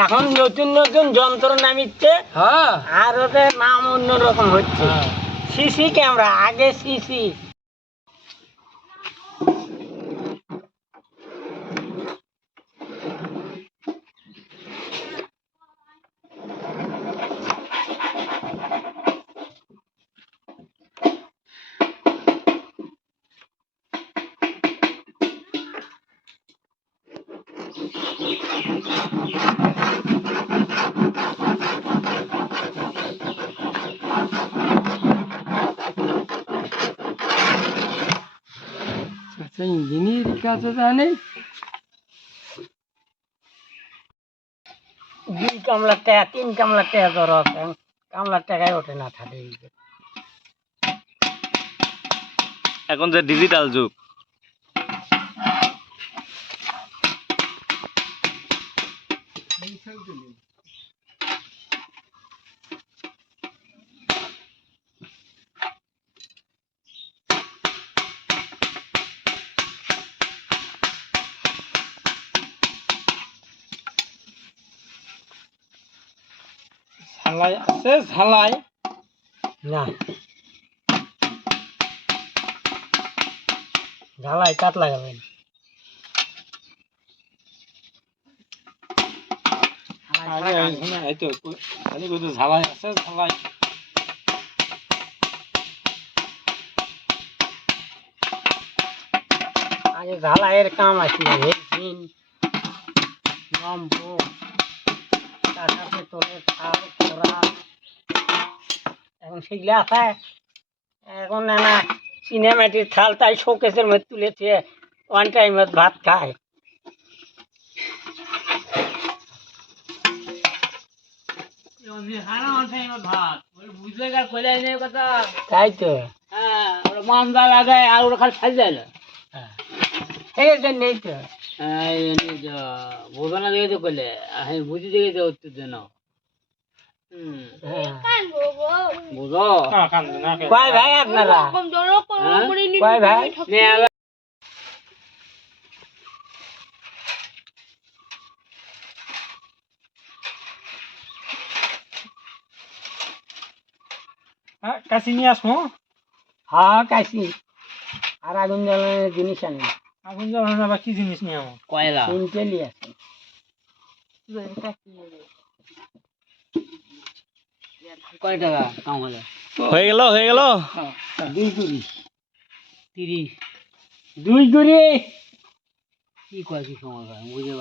এখন নতুন নতুন যন্ত্র নামিচ্ছে। হ্যাঁ। আর ওদের নাম অন্যরকম হচ্ছে। সিসি ক্যামেরা আগে সিসি। ইঞ্জিনিয়ার কাজ জানে। দুই কামলার টাকা তিন কামলার টাকা ধরো আছে। কামলার টাকায় ওঠে না থাকে এখন যে ডিজিটাল যুগ। ঝালাই আছে ঝালাই না। ঝালাই কাট লাগাবেন। আগে এখানে এই তো খালি কইতো ঝালাই আছে ঝালাই আগে ঝালাইয়ের কাম আছে ভেকসিন নম্বর টাকা পেট্রোলের ছাল খোরা এখন সেগুলো আছে। এখন না সিনেমাটির থাল তাই শোকেসের মধ্যে তুলেছে। ওয়ান টাইমত ভাত খায়। তাই তো। হ্যাঁ ওরা মান্দা লাগায় আর ওরা খালি ফাইল যায় না। হ্যাঁ। এই জন্যই তো। বোঝো না দেখে তো কইলে আমি বুঝি দেখে তো উত্তর দেন হুম। হ্যাঁ। বুঝো? কয় ভাই আপনারা? হ্যাঁ? কয় ভাই? কাশি নিয়ে আসব। হ্যাঁ কাশি। আর আগুন জ্বালানোর জিনিস আনি। আগুন জ্বালানো আবার কি জিনিস নিয়ে আমার কয়লা। নিয়ে আসি কয় টাকা কাম হলে? হয়ে গেল হয়ে গেল। দুই কুড়ি। তিরিশ। দুই কুড়ি। কি কয় কি সময় বুঝে